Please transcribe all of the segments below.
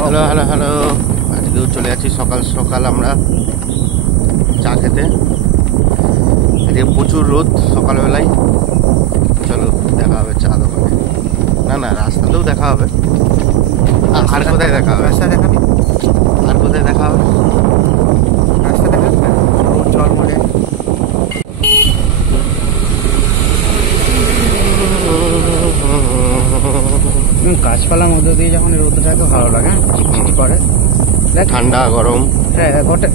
Hello hello hello, আজকেও চলে যাচ্ছি সকাল সকাল আমরা চা খেতে। আজকে প্রচুর রোদ সকালবেলায়। চলো দেখা হবে চা দোকানে, না রাস্তাতেও দেখা হবে। আর কোথায় দেখা হবে? রাস্তা দেখাবি, আর কোথায় দেখা হবে? রাস্তা দেখাবি না, রোড জল বলে। গাছপালার মধ্যে দিয়ে যখন রোদটা এত ভালো লাগে, চিটচিট করে, ঠান্ডা গরম। হ্যাঁ ওটা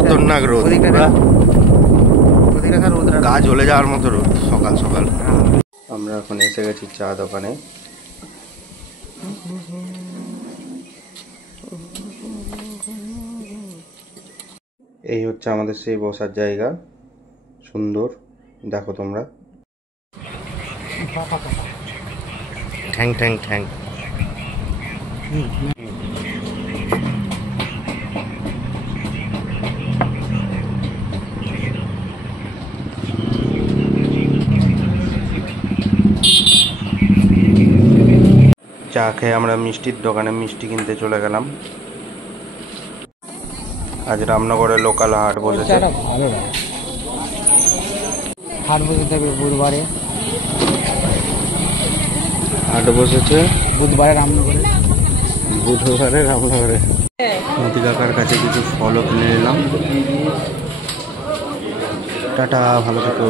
খতরনাক রোদ, গা জ্বলে যাওয়ার মতো রোদ সকাল সকাল। আমরা এখন এসে গেছি চা দোকানে। এই হচ্ছে আমাদের সেই বসার জায়গা, সুন্দর দেখো তোমরা। ঠ্যাং ঠ্যাং ঠ্যাং। চা খেয়ে আমরা মিষ্টির দোকানে মিষ্টি কিনতে চলে গেলাম। আজ রামনগরে লোকাল হাট বসেছে। ভালো লাগে, হাট বসে থাকবে বুধবারে। হাট বসেছে বুধবারে রামনগরে, বুধবারে রামনগরে। মতি কাকার কাছে কিছু ফলও কিনে নিলাম। টাটা, ভালো থেকো।